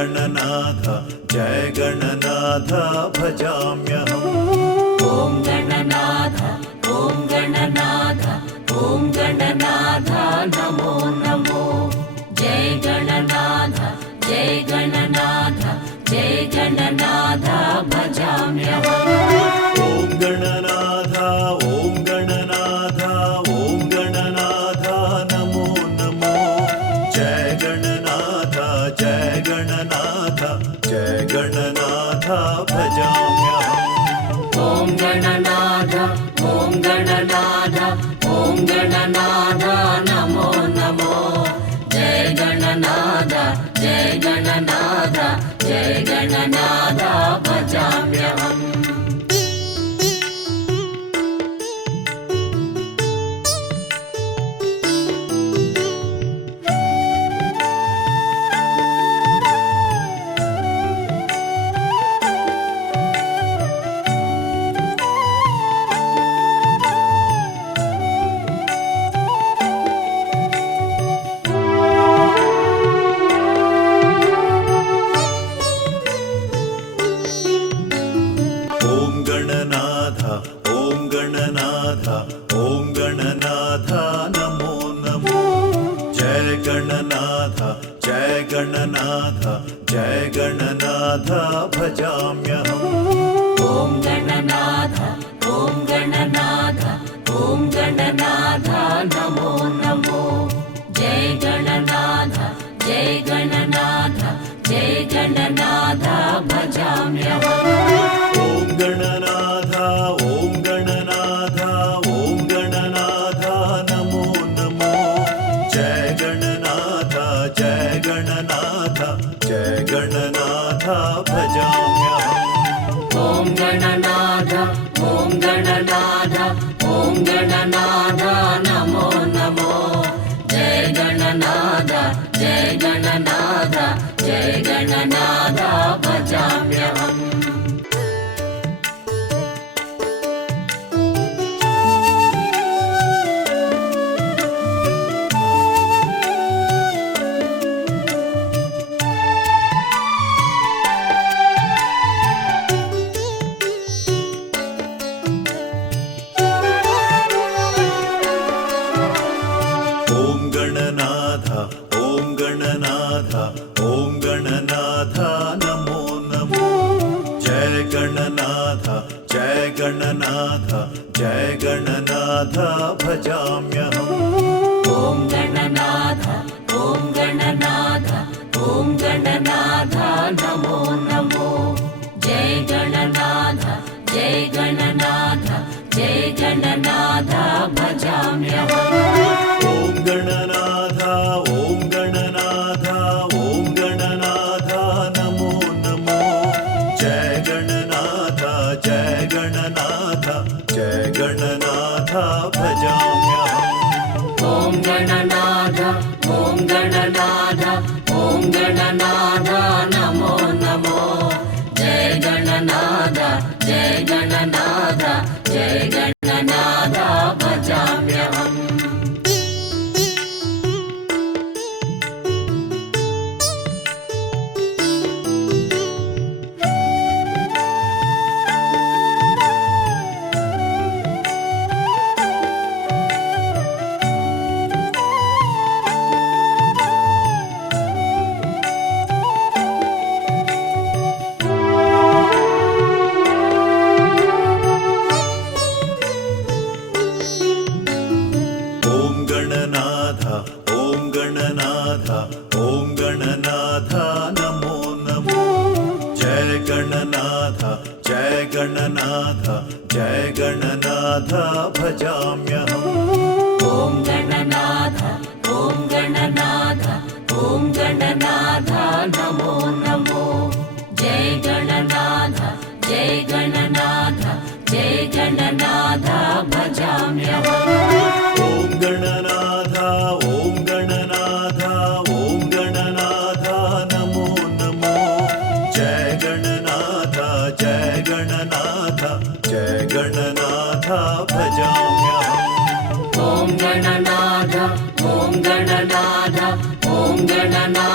Gananath Jai Gananath भजाम्यहम्। Om Gananath Om Gananath Om Gananath Namo Namo. Jai Gananath Jai Gananath Jai Gananath भजाम्यहम्। Om Gananath Om Gananath Om Gananath Namo Namo. Jai Gananath Jai Gananath Jai Gananath भजाम्यहम्। Om Gananath Om Gananath Om Gananath Namo Namo. Jai Gananath Jai Gananath Jai Gananath भजाम्यहम्। Om Gananath Om Gananath Namo Namo. Jai Gananath Jai Gananath Jai Gananath भजाम्यहम्। Om Gananath Om Gananath Om Gananath Namo Namo. Jai Gananath Jai Gananath Jai Gananath भजाम्यहम्। Om Gananath Om Gananath Om Gananath Namo Namo. Jai Gananath Jai Gananath Jai Gananath भजाम्यहम्। Om Gananath Om Gananath Om Gananath Namo Namo. Jai Gananath Jai Gananath Jai Gananath भजाम्यहम्। Om Gananath Om Gananath Om Gananath Namo Namo. Jai Gananath Jai Gananath Jai Gananath भजाम्यहम्। Om Gananath Om Gananath Om Gananath Namo Namo. Jai Gananath Jai Gananath Jai Gananath भजाम्यहम्। Om Gananath Om Gananath Om Gananath Namo Namo. Jai Gananath Jai Gananath Jai Gananath भजाम्यहम्। Om Gananath Om Gananath Om Gananath Namo Namo. Jai Gananath Jai Gananath Jai Gananath भजाम्यहम्। Gananath Jai Gananath Jai Gananath भजाम्यहम्। Om Gananath Om Gananath Om Gananath Namo Namo. Jai Gananath Jai Gananath Jai Gananath भजाम्यहम्। Om Gananath Om Gananath Om Gananath Namo Namo. Jai Gananath Jai Gananath Jai Gananath भजाम्यहम्। Om Gananath Om Gananath Om Gananath